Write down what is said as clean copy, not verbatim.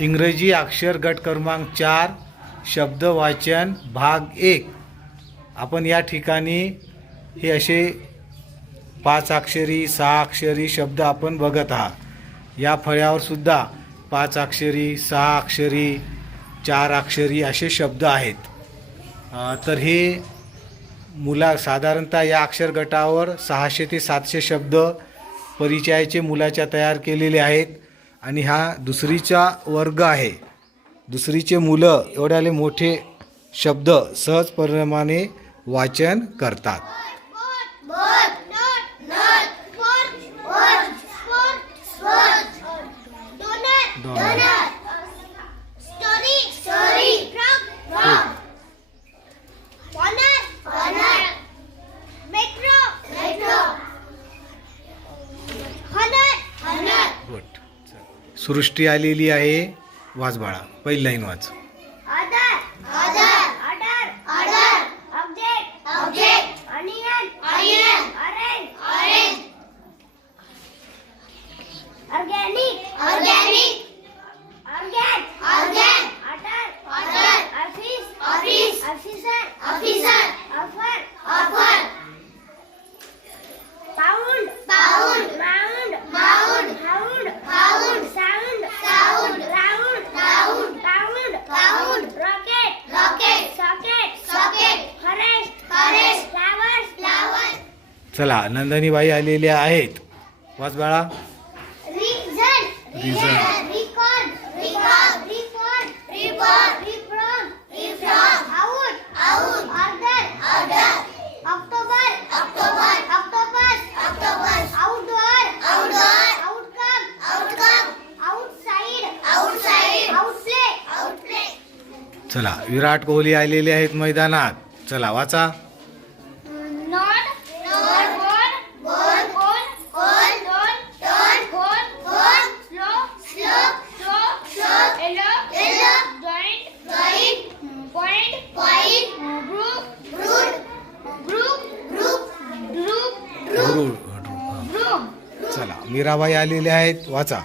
इंग्रजी अक्षर गट क्रमांक 4 शब्द वाचन भाग 1। आपण या ठिकाणी हे असे 5 अक्षरी 6 अक्षरी शब्द आपण बघत आहात। या फळ्यावर सुद्धा 5 अक्षरी 6 अक्षरी 4 अक्षरी असे शब्द आहेत। तर हे साधारणतः या अक्षर गटावर 600 ते 700 शब्द परिचयाचे मुलाच्या तयार केलेले आहेत आणि हा दुसरीचा वर्ग आहे। दुसरीचे मुलं एवढ्याले मोठे शब्द सहजपणे वाचन करतात। सृष्टी आलेली आहे, वाच बाळा, पहिली लाईन वाच। चला, नंदनीबाई आलेल्या आहेत, वाच बाळा। रिझन चला, विराट कोहली आलेले आहेत मैदानात, चला वाचा। चला, मीराबाई आलेले आहेत, वाचा।